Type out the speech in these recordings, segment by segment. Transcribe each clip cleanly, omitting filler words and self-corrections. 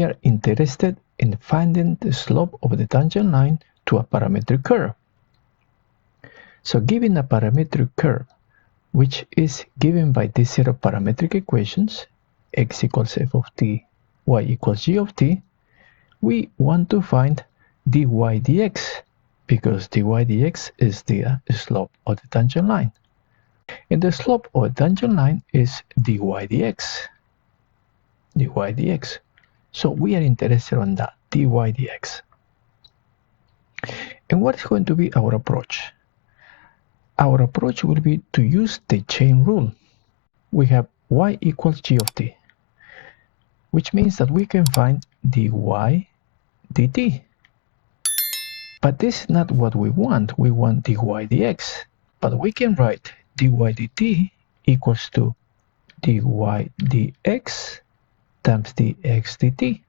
we are interested in finding the slope of the tangent line to a parametric curve. So given a parametric curve, which is given by this set of parametric equations, x equals f of t, y equals g of t, we want to find dy dx, because dy dx is the slope of the tangent line. And the slope of a tangent line is dy dx. dy dx. So we are interested on that, dy dx. And what is going to be our approach? Our approach will be to use the chain rule. We have y equals g of t, which means that we can find dy dt. But this is not what we want. We want dy dx. But we can write dy dt equals to dy dx times dx dt.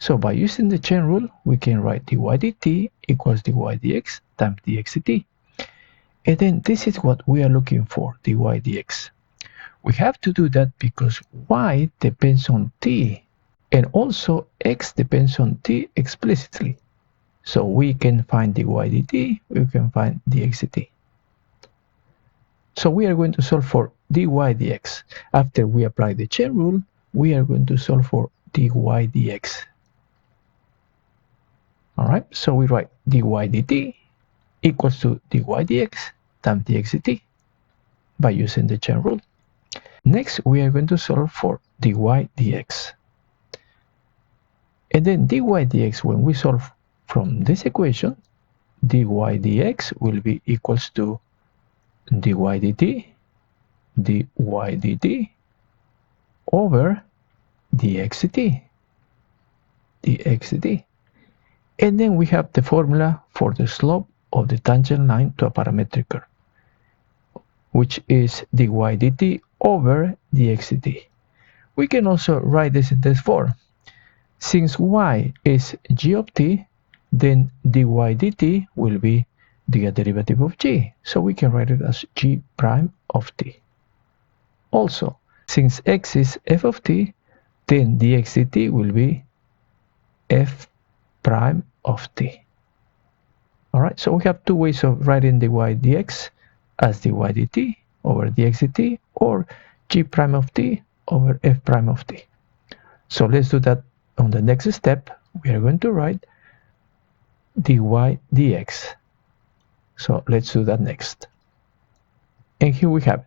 So by using the chain rule, we can write dy dt equals dy dx times dx dt. And then this is what we are looking for, dy dx. We have to do that because y depends on t, and also x depends on t explicitly. So we can find dy dt, we can find dx dt. So we are going to solve for dy dx. After we apply the chain rule, we are going to solve for dy dx. All right, so we write dy dt equals to dy dx times dx dt by using the chain rule. Next, we are going to solve for dy dx. And then dy dx, when we solve from this equation, dy dx will be equals to dy dt over dx dt. And then we have the formula for the slope of the tangent line to a parametric curve, which is dy dt over dx dt. We can also write this in this form. Since y is g of t, then dy dt will be the derivative of g. So we can write it as g prime of t. Also, since x is f of t, then dx dt will be f prime of t. All right, so we have two ways of writing dy dx as dy dt over dx dt, or g prime of t over f prime of t. So let's do that on the next step. We are going to write dy dx. So let's do that next. And here we have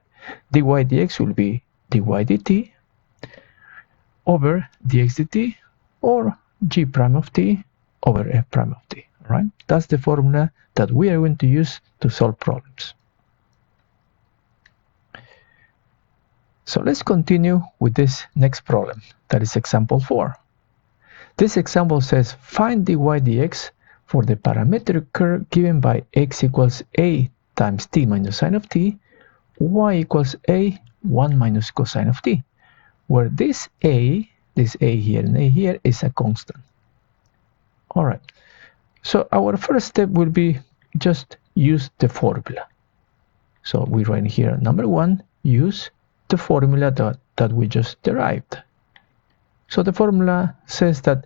dy dx will be dy dt over dx dt, or g prime of t over f prime of t. All right, that's the formula that we are going to use to solve problems. So let's continue with this next problem, that is example 4. This example says find dy dx for the parametric curve given by x equals a times t minus sine of t, y equals a 1 minus cosine of t, where this a here and a here is a constant. All right, so our first step will be just use the formula. So we write here, number 1, use the formula that we just derived. So the formula says that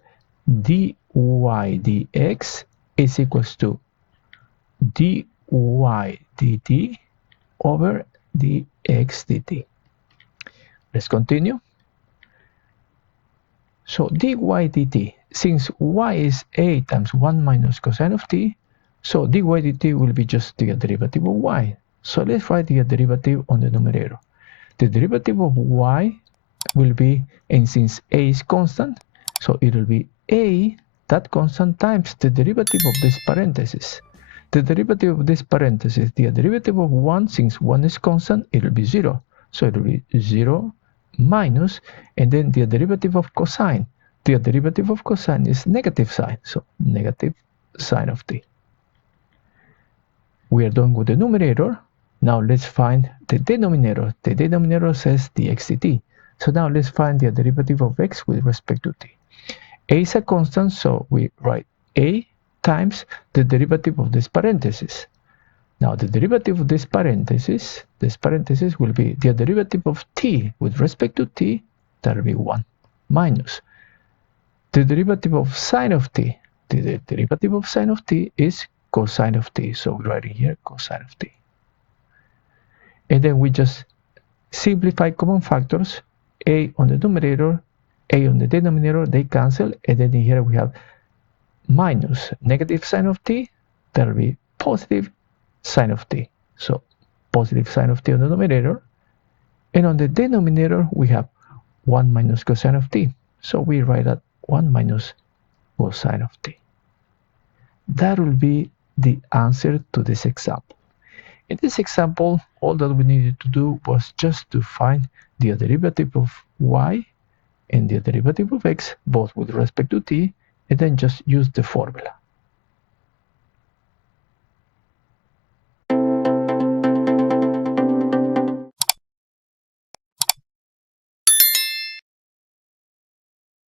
dy dx is equals to dy dt over dx dt. Let's continue. So dy dt, since y is a times 1 minus cosine of t, so dy dt will be just the derivative of y. So let's write the derivative on the numerator. The derivative of y will be, and since a is constant, so it will be a, that constant, times the derivative of this parenthesis. The derivative of this parenthesis, the derivative of 1, since 1 is constant, it will be 0. So it will be 0 minus, and then the derivative of cosine. The derivative of cosine is negative sign, so negative sine of t. We are done with the numerator. Now let's find the denominator. The denominator says dx dt. So now let's find the derivative of x with respect to t. A is a constant, so we write a times the derivative of this parenthesis. Now the derivative of this parenthesis will be the derivative of t with respect to t, that will be 1, minus the derivative of sine of t. The derivative of sine of t is cosine of t. So we write in here cosine of t. And then we just simplify common factors. A on the numerator, a on the denominator, they cancel. And then in here we have minus negative sine of t. That will be positive sine of t. So positive sine of t on the numerator. And on the denominator, we have 1 minus cosine of t. So we write that 1 minus cosine of t. That will be the answer to this example. In this example, all that we needed to do was just to find the derivative of y and the derivative of x, both with respect to t, and then just use the formula.